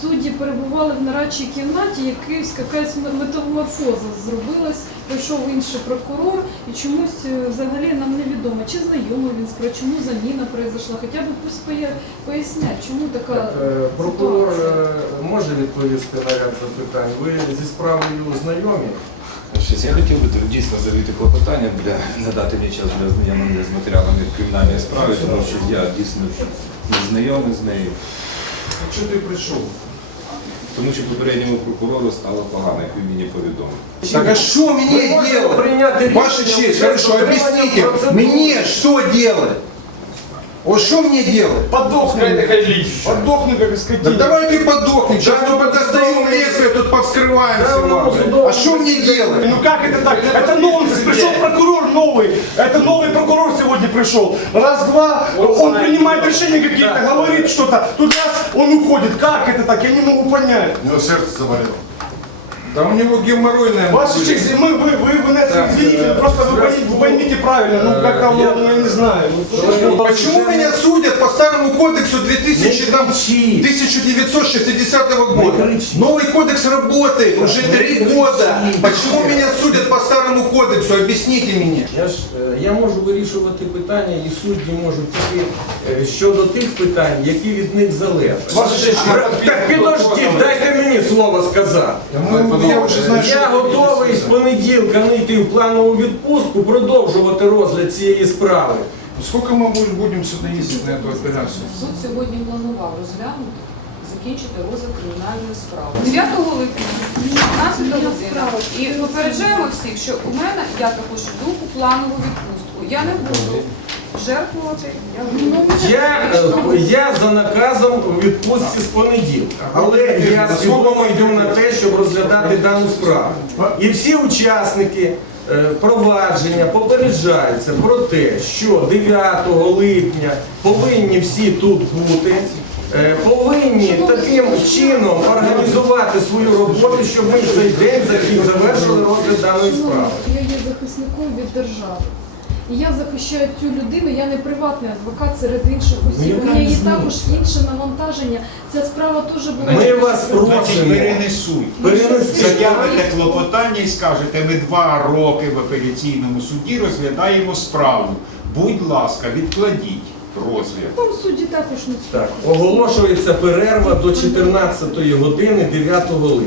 судді перебували в нарадчій кімнаті, якась якась метаморфоза зробилась, прийшов інший прокурор, і чомусь е, взагалі нам невідомо, чи знайомий він про чому заміна произошла. Хоча б пусть пояснять, чому така Так, е, Прокурор ситуація. е, може відповісти на ряд запитань. Ви зі справою знайомі? Щось я хотів би дійсно завіти клопотання для надати мені час для ознайомлення з матеріалами кримінальної справи, тому що я дійсно не знайомий з нею. Що ти прийшов? Тому що попередньому прокурору стало погано, як він мені повідомив. Так а что Вы мне можете делать? принять Ваша решение честь, уже хорошо, с объясните, процедуры. мне что делать? Вот что мне делать? Подохни, подохни, как Так скотина. давай ты подохнем, сейчас Да, мы ну, подостаем судовый- лезвие, тут Да, повскрываемся ну, вам. судовый А что мне делать? Ну как это так? Это нонсенс. Пришел прокурор новый. Это новый прокурор сегодня пришел. Раз-два, он принимает решения какие-то, говорит что-то. Тут раз он уходит. Как это так? Я не могу понять. У него сердце заболело. Да у него геморройная Ваша будет. честь, мы, вы, вы, вы нас Так, извините, э, просто вы раз- поймите, вы поймите правильно, ну как там, я- ну, я не знаю. Ну, Что- Почему меня судят по старому кодексу 2000, Не там, кричи. 1960 года? Не кричи. Новый кодекс работает уже Не три кричи. года. Почему меня судят по старому кодексу? Объясните мне. Я ж е, я можу вирішувати питання, і судді можуть тільки е, щодо тих питань, які від них залежать. Ваша честь, Так підождіть, дайте мені слово сказати. Ну, я уже знаю, Я готовий з понеділка не йти в планову відпустку, продовжувати розгляд цієї справи. Сколько мы будем- будем сюда ездить на эту операцию? Суд сьогодні планував розглянути, закінчити розгляд кримінальної справи. 9 липня, 15 година. І попереджаємо всіх, що у мене я також йду у планову відпустку. Я не буду жертвувати. Я. Я, е, за наказом у відпустці з понеділка, але я свідомо йду на те, щоб розглядати дану справу. І всі учасники е, провадження попереджаються про те, що 9 липня повинні всі тут бути. е, Повинні таким чином організувати свою роботу, щоб ми цей день завершили розгляд даної справи. Я є захисником від держави. І я захищаю цю людину, я не приватний адвокат серед інших осіб. У яка мене є різниця? також інше навантаження. Ця справа теж була. Ми вас просимо. перенесуть. Перенесіть. Заявите клопотання і скажете, ми два роки в апеляційному суді розглядаємо справу. Будь ласка, відкладіть розгляд. Там судді також не Так, оголошується перерва до 14 години 9 липня.